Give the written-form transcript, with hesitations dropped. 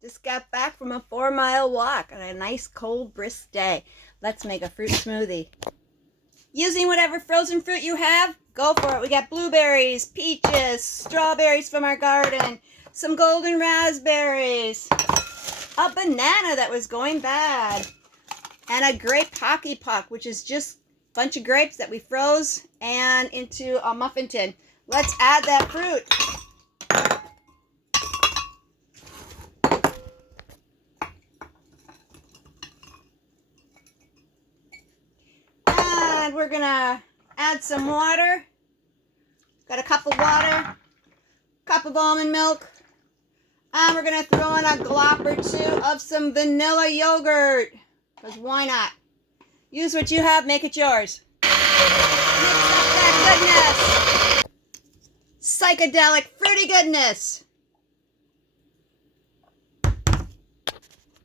Just got back from a 4-mile walk on a nice cold brisk day. Let's make a fruit smoothie. Using whatever frozen fruit you have, go for it. We got blueberries, peaches, strawberries from our garden, some golden raspberries, a banana that was going bad, and a grape hockey puck, which is just a bunch of grapes that we froze and into a muffin tin. Let's add that fruit. And we're gonna add some water. Got a cup of water, cup of almond milk, and we're gonna throw in a glop or two of some vanilla yogurt, because why not? Use what you have, make it yours. Mix up that goodness. Psychedelic fruity goodness.